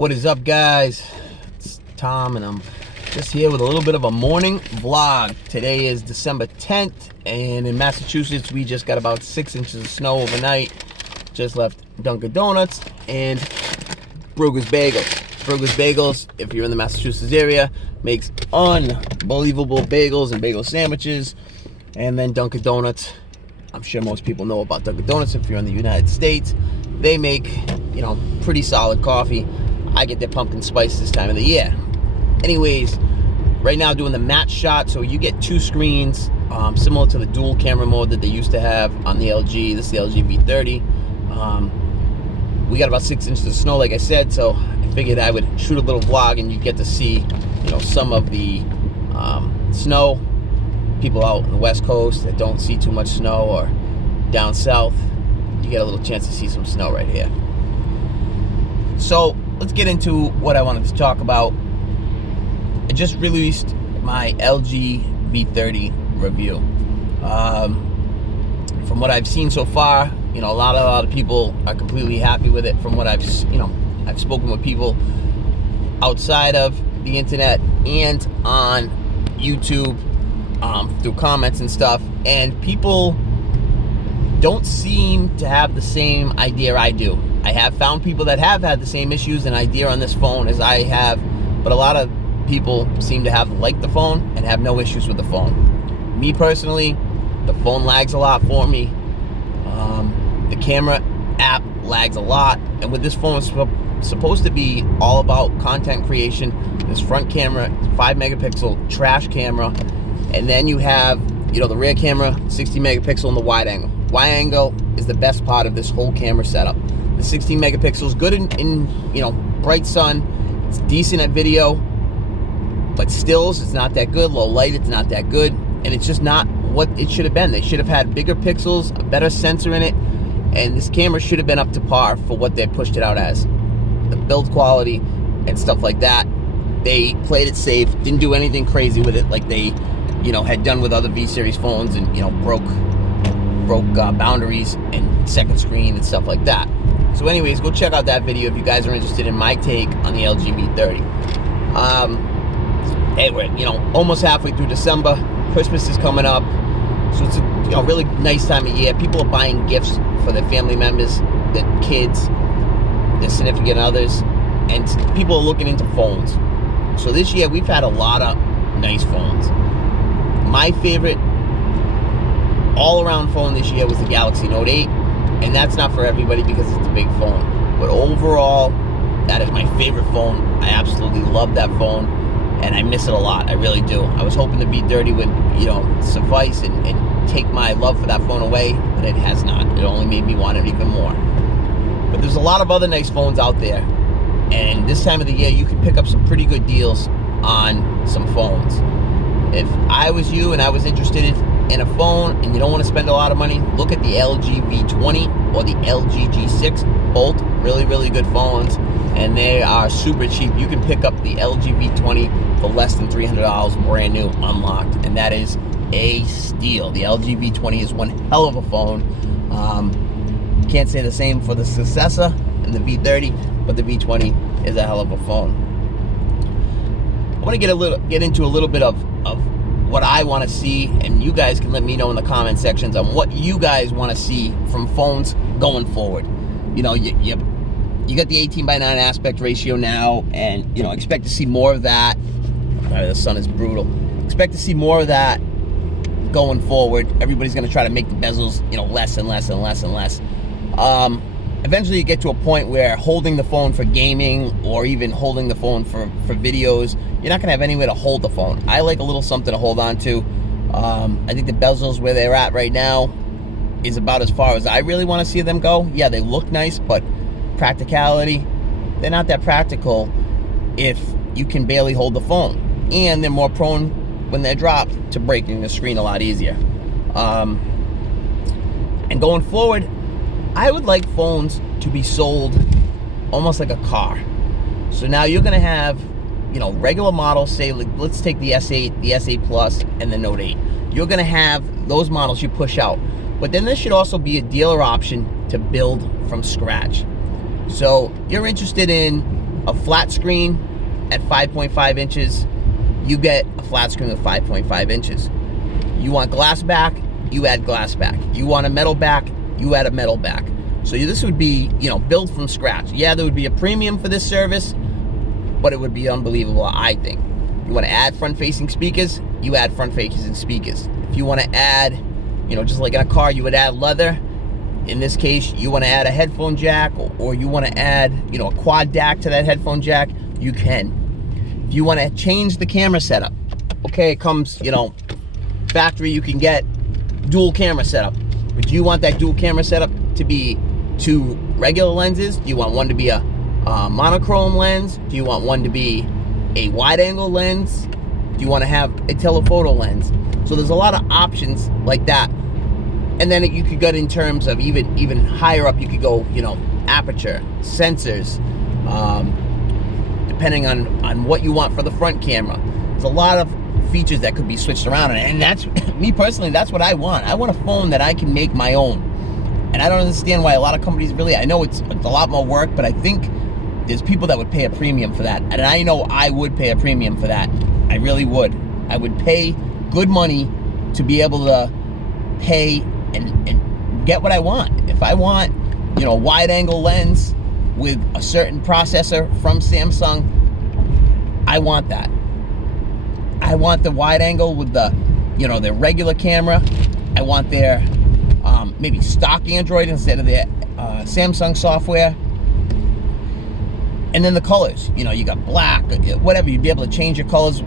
What is up, guys? It's Tom, and I'm just here with a little bit of a morning vlog. Today is December 10th, and in Massachusetts, we just got about 6 inches of snow overnight. Just left Dunkin' Donuts and Bruegger's Bagels. Bruegger's Bagels, if you're in the Massachusetts area, makes unbelievable bagels and bagel sandwiches. And then Dunkin' Donuts, I'm sure most people know about Dunkin' Donuts if you're in the United States. They make, pretty solid coffee. I get their pumpkin spice this time of the year. Anyways, right now doing the match shot, so you get 2 screens, similar to the dual camera mode that they used to have on the LG. This is the LG V30. We got about 6 inches of snow, like I said, so I figured I would shoot a little vlog and you get to see, some of the snow. People out on the West Coast that don't see too much snow, or down south, you get a little chance to see some snow right here. So let's get into what I wanted to talk about. I just released my LG V30 review. From what I've seen so far, a lot of people are completely happy with it. From what I've spoken with people outside of the internet and on YouTube, through comments and stuff, and people don't seem to have the same idea I do. I have found people that have had the same issues and idea on this phone as I have, but a lot of people seem to have liked the phone and have no issues with the phone. Me personally, the phone lags a lot for me. The camera app lags a lot, and with this phone, it's supposed to be all about content creation. This front camera, 5 megapixel trash camera, and then you have, the rear camera, 60 megapixel, and the wide angle. Wide angle is the best part of this whole camera setup. The 16 megapixels, good in bright sun. It's decent at video, but stills, it's not that good. Low light, it's not that good, and it's just not what it should have been. They should have had bigger pixels, a better sensor in it, and this camera should have been up to par for what they pushed it out as. The build quality and stuff like that, they played it safe, didn't do anything crazy with it like they had done with other V-Series phones, and broke boundaries and second screen and stuff like that. So anyways, go check out that video if you guys are interested in my take on the LG V30. Hey, we're almost halfway through December. Christmas is coming up, so it's a really nice time of year. People are buying gifts for their family members, their kids, their significant others, and people are looking into phones. So this year we've had a lot of nice phones. My favorite all-around phone this year was the Galaxy Note 8, and that's not for everybody because it's a big phone. But overall, that is my favorite phone. I absolutely love that phone, and I miss it a lot. I really do. I was hoping the V30 would, suffice and take my love for that phone away, but it has not. It only made me want it even more. But there's a lot of other nice phones out there, and this time of the year, you can pick up some pretty good deals on some phones. If I was you and I was interested in a phone and you don't want to spend a lot of money, look at the LG V20 or the LG G6. Both really, really good phones, and they are super cheap. You can pick up the LG V20 for less than $300 brand new, unlocked, and that is a steal. The LG V20 is one hell of a phone. Can't say the same for the successor and the V30, but the V20 is a hell of a phone. I want to get into a little bit of what I want to see, and you guys can let me know in the comment sections on what you guys want to see from phones going forward. You got the 18:9 aspect ratio now, and expect to see more of that. The sun is brutal. Expect to see more of that going forward. Everybody's going to try to make the bezels less and less and less and less. Eventually you get to a point where holding the phone for gaming, or even holding the phone for videos, you're not going to have anywhere to hold the phone. I like a little something to hold on to. I think the bezels where they're at right now is about as far as I really want to see them go. Yeah, they look nice, but practicality, they're not that practical if you can barely hold the phone. And they're more prone, when they're dropped, to breaking the screen a lot easier. And going forward, I would like phones to be sold almost like a car. So now you're going to have, regular models, say, let's take the S8, the S8 Plus, and the Note 8. You're going to have those models you push out. But then there should also be a dealer option to build from scratch. So you're interested in a flat screen at 5.5 inches, you get a flat screen with 5.5 inches. You want glass back, you add glass back. You want a metal back, you add a metal back. So this would be, built from scratch. Yeah, there would be a premium for this service, but it would be unbelievable, I think. You want to add front-facing speakers, you add front-facing speakers. If you want to add, just like in a car, you would add leather. In this case, you want to add a headphone jack, or you want to add, a quad DAC to that headphone jack, you can. If you want to change the camera setup, okay, it comes, factory, you can get dual camera setup. But do you want that dual camera setup to be 2 regular lenses? Do you want one to be a monochrome lens? Do you want one to be a wide angle lens? Do you want to have a telephoto lens? So there's a lot of options like that. And then you could get in terms of even higher up, you could go, aperture, sensors, depending on what you want for the front camera. There's a lot of features that could be switched around, and that's, me personally, that's what I want. I want a phone that I can make my own. And I don't understand why a lot of companies really, I know it's a lot more work, but I think there's people that would pay a premium for that. And I know I would pay a premium for that. I really would. I would pay good money to be able to pay and get what I want. If I want, a wide angle lens with a certain processor from Samsung, I want that. I want the wide angle with the, their regular camera. I want their maybe stock Android instead of their Samsung software. And then the colors, you got black, whatever. You'd be able to change your colors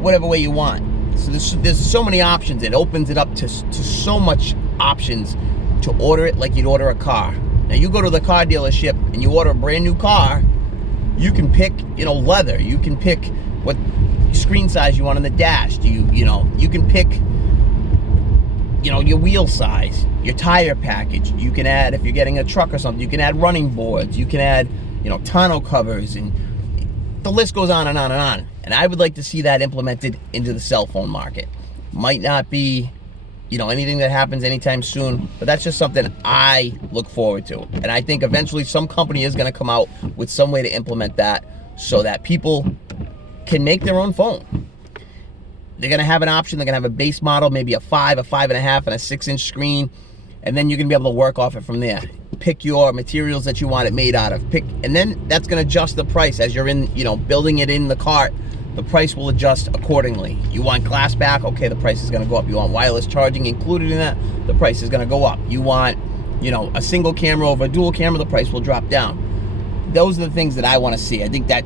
whatever way you want. So there's so many options. It opens it up to so much options to order it like you'd order a car. Now you go to the car dealership and you order a brand new car, you can pick, leather. You can pick what screen size you want on the dash. You can pick, your wheel size, your tire package. You can add, if you're getting a truck or something, you can add running boards. You can add, tonneau covers, and the list goes on and on and on. And I would like to see that implemented into the cell phone market. Might not be, anything that happens anytime soon, but that's just something I look forward to. And I think eventually some company is going to come out with some way to implement that so that people can make their own phone. They're going to have an option. They're going to have a base model, maybe a 5, a 5.5, and a 6-inch screen. And then you're going to be able to work off it from there. Pick your materials that you want it made out of. And then that's going to adjust the price as you're in, building it in the cart. The price will adjust accordingly. You want glass back, okay, the price is going to go up. You want wireless charging included in that, the price is going to go up. You want, a single camera over a dual camera, the price will drop down. Those are the things that I want to see. I think that,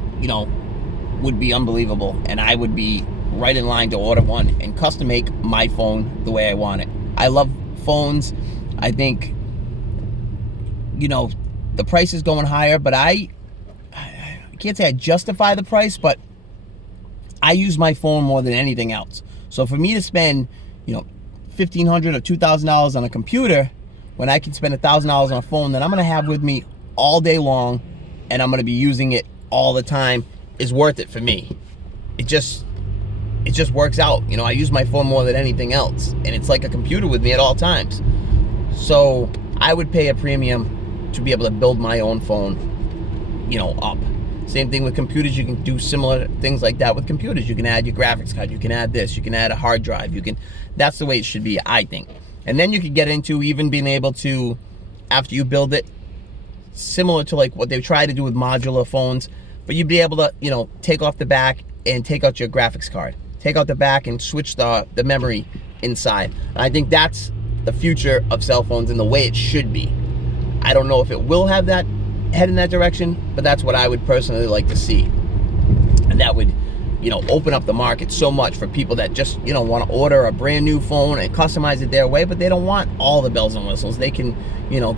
would be unbelievable, and I would be right in line to order one and custom make my phone the way I want it. I love phones. I think, the price is going higher, but I can't say I justify the price, but I use my phone more than anything else. So for me to spend, $1,500 or $2,000 on a computer when I can spend $1,000 on a phone that I'm going to have with me all day long and I'm going to be using it all the time is worth it for me. It just works out. I use my phone more than anything else, and it's like a computer with me at all times. So I would pay a premium to be able to build my own phone, up. Same thing with computers. You can do similar things like that with computers. You can add your graphics card. You can add this. You can add a hard drive. That's the way it should be, I think. And then you could get into even being able to, after you build it, similar to like what they try to do with modular phones, but you'd be able to, take off the back and take out your graphics card. Take out the back and switch the memory inside. And I think that's the future of cell phones and the way it should be. I don't know if it will have that head in that direction, but that's what I would personally like to see. And that would, open up the market so much for people that just, want to order a brand new phone and customize it their way, but they don't want all the bells and whistles. They can,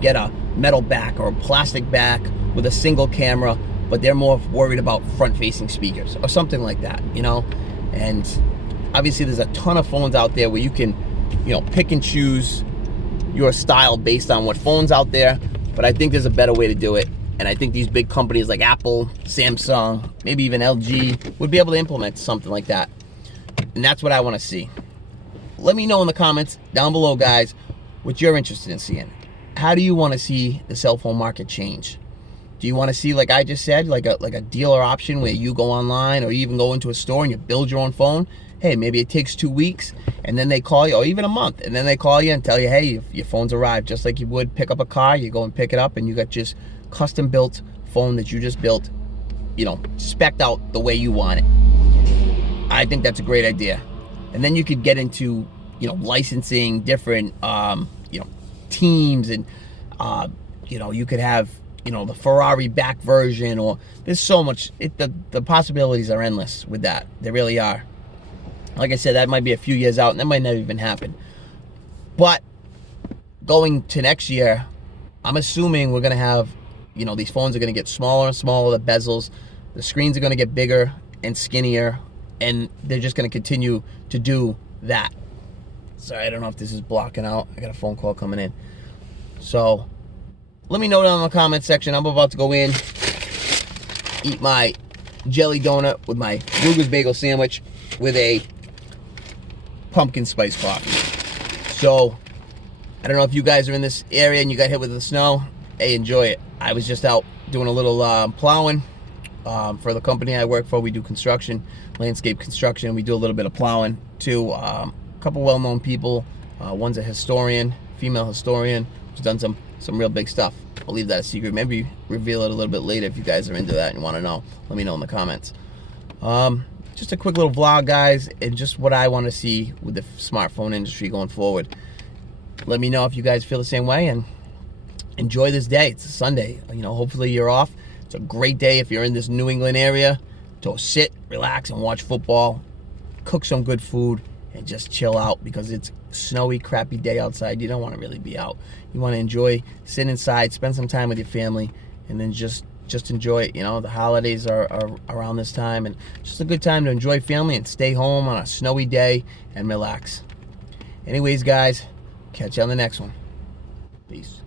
get a metal back or a plastic back with a single camera, but they're more worried about front-facing speakers or something like that, And obviously there's a ton of phones out there where you can, pick and choose your style based on what phone's out there, but I think there's a better way to do it. And I think these big companies like Apple, Samsung, maybe even LG would be able to implement something like that. And that's what I want to see. Let me know in the comments down below, guys, what you're interested in seeing. How do you want to see the cell phone market change? Do you want to see, like I just said, like a dealer option where you go online or you even go into a store and you build your own phone? Hey, maybe it takes 2 weeks and then they call you, or even a month, and then they call you and tell you, hey, your phone's arrived. Just like you would pick up a car, you go and pick it up and you got just custom built phone that you just built, you know, spec'd out the way you want it. I think that's a great idea. And then you could get into, you know, licensing different, you know, teams, and, you know, you could have, you know, the Ferrari back version, or there's so much, the possibilities are endless with that. They really are. Like I said, that might be a few years out, and that might never even happen. But going to next year, I'm assuming we're going to have, you know, these phones are going to get smaller and smaller, the bezels, the screens are going to get bigger and skinnier, and they're just going to continue to do that. Sorry, I don't know if this is blocking out. I got a phone call coming in. So let me know down in the comment section. I'm about to go in, eat my jelly donut with my Ruger's bagel sandwich with a pumpkin spice coffee. So I don't know if you guys are in this area and you got hit with the snow. Hey, enjoy it. I was just out doing a little plowing for the company I work for. We do construction, landscape construction. We do a little bit of plowing too. A couple well-known people. One's a historian, female historian, who's done some real big stuff. I'll leave that a secret. Maybe reveal it a little bit later if you guys are into that and want to know. Let me know in the comments. Just a quick little vlog, guys, and just what I want to see with the smartphone industry going forward. Let me know if you guys feel the same way, and enjoy this day. It's a Sunday. You know, hopefully you're off. It's a great day if you're in this New England area to sit, relax, and watch football, cook some good food, and just chill out, because it's a snowy, crappy day outside. You don't want to really be out. You want to enjoy, sit inside, spend some time with your family, and then just enjoy it. You know, the holidays are around this time, and just a good time to enjoy family and stay home on a snowy day and relax. Anyways, guys, catch you on the next one. Peace.